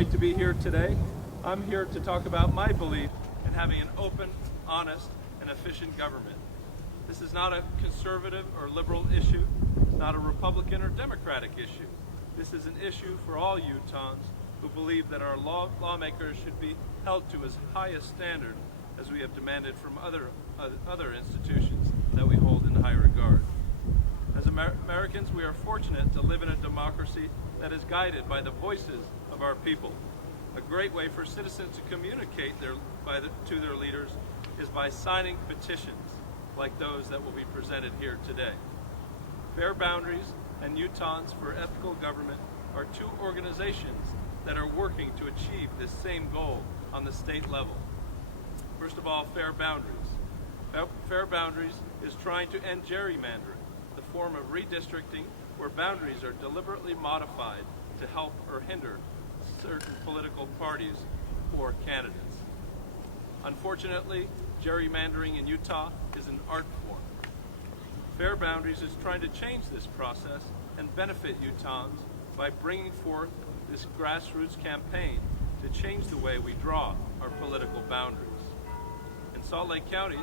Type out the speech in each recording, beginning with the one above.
great to be here today. I'm here to talk about my belief in having an open, honest, and efficient government. This is not a conservative or liberal issue, not a Republican or Democratic issue. This is an issue for all Utahns who believe that our lawmakers should be held to as high a standard as we have demanded from other institutions that we hold in high regard. As Americans, we are fortunate to live in a democracy that is guided by the voices of our people. A great way for citizens to communicate to their leaders is by signing petitions like those that will be presented here today. Fair Boundaries and Utahns for Ethical Government are two organizations that are working to achieve this same goal on the state level. First of all, Fair Boundaries. Fair Boundaries is trying to end gerrymandering, the form of redistricting where boundaries are deliberately modified to help or hinder certain political parties or candidates. Unfortunately, gerrymandering in Utah is an art form. Fair Boundaries is trying to change this process and benefit Utahns by bringing forth this grassroots campaign to change the way we draw our political boundaries. In Salt Lake County,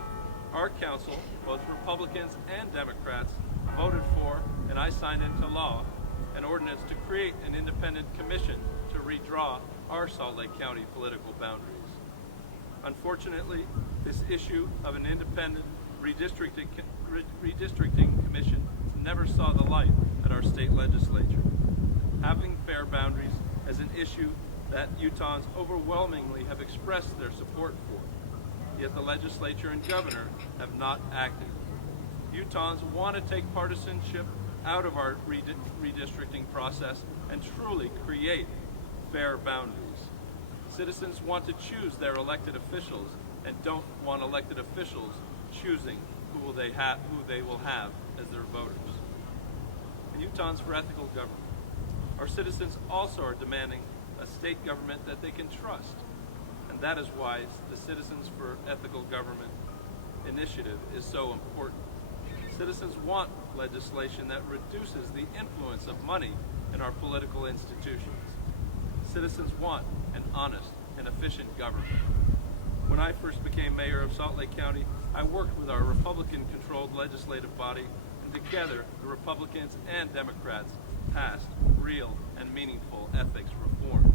our council, both Republicans and Democrats, voted for, and I signed into law, an ordinance to create an independent commission to redraw our Salt Lake County political boundaries. Unfortunately, this issue of an independent redistricting commission never saw the light at our state legislature. Having fair boundaries as an issue that Utahns overwhelmingly have expressed their support for, yet the legislature and governor have not acted. Utahns want to take partisanship out of our redistricting process and truly create fair boundaries. Citizens want to choose their elected officials and don't want elected officials choosing who they will have as their voters. And Utahns for Ethical Government. Our citizens also are demanding a state government that they can trust, and that is why the Citizens for Ethical Government initiative is so important. Citizens want legislation that reduces the influence of money in our political institutions. Citizens want an honest and efficient government. When I first became mayor of Salt Lake County, I worked with our Republican-controlled legislative body, and together the Republicans and Democrats passed real and meaningful ethics reform.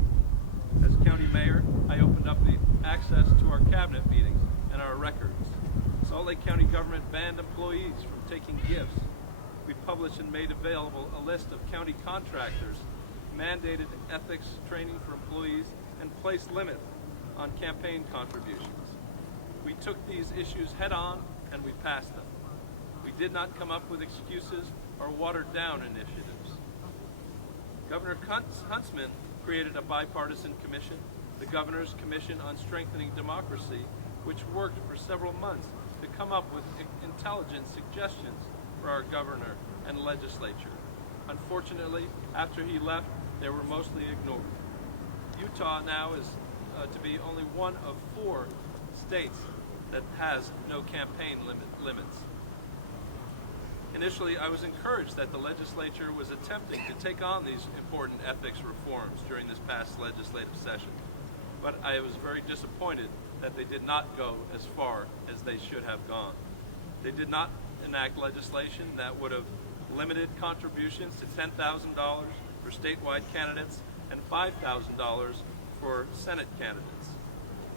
As county mayor, I opened up the access to our cabinet meetings and our records. Salt Lake County government banned employees from taking gifts. We published and made available a list of county contractors, mandated ethics training for employees, and placed limits on campaign contributions. We took these issues head on and we passed them. We did not come up with excuses or watered down initiatives. Governor Huntsman created a bipartisan commission, the Governor's Commission on Strengthening Democracy, which worked for several months to come up with intelligent suggestions for our governor and legislature. Unfortunately, after he left, they were mostly ignored. Utah now is to be only one of 4 states that has no campaign limits. Initially, I was encouraged that the legislature was attempting to take on these important ethics reforms during this past legislative session, but I was very disappointed that they did not go as far as they should have gone. They did not enact legislation that would have limited contributions to $10,000 for statewide candidates and $5,000 for Senate candidates.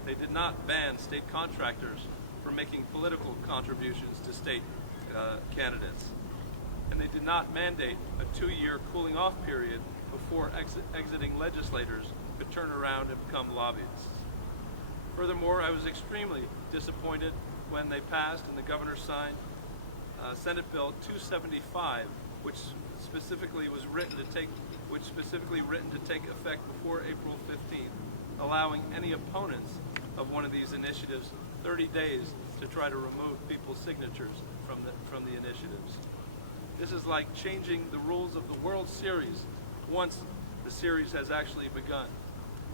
They did not ban state contractors from making political contributions to state candidates. And they did not mandate a 2-year cooling off period before exiting legislators could turn around and become lobbyists. Furthermore, I was extremely disappointed when they passed and the governor signed Senate Bill 275, which specifically written to take effect before April 15th, allowing any opponents of one of these initiatives 30 days to try to remove people's signatures from the initiatives. This is like changing the rules of the World Series once the series has actually begun.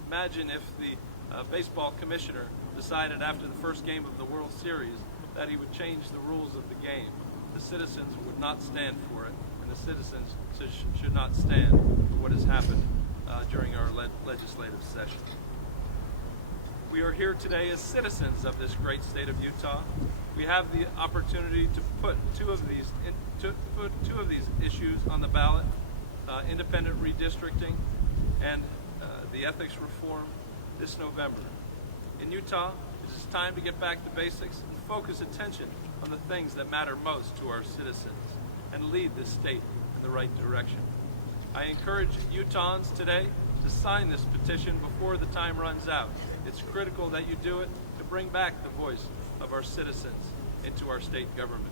Imagine if the baseball commissioner decided after the first game of the World Series that he would change the rules of the game. The citizens would not stand for it, and the citizens should not stand for what has happened during our legislative session. We are here today as citizens of this great state of Utah. We have the opportunity to put two of these issues on the ballot, independent redistricting and the ethics reform this November. In Utah, it is time to get back to basics and focus attention on the things that matter most to our citizens and lead this state in the right direction. I encourage Utahns today to sign this petition before the time runs out. It's critical that you do it to bring back the voice of our citizens into our state government.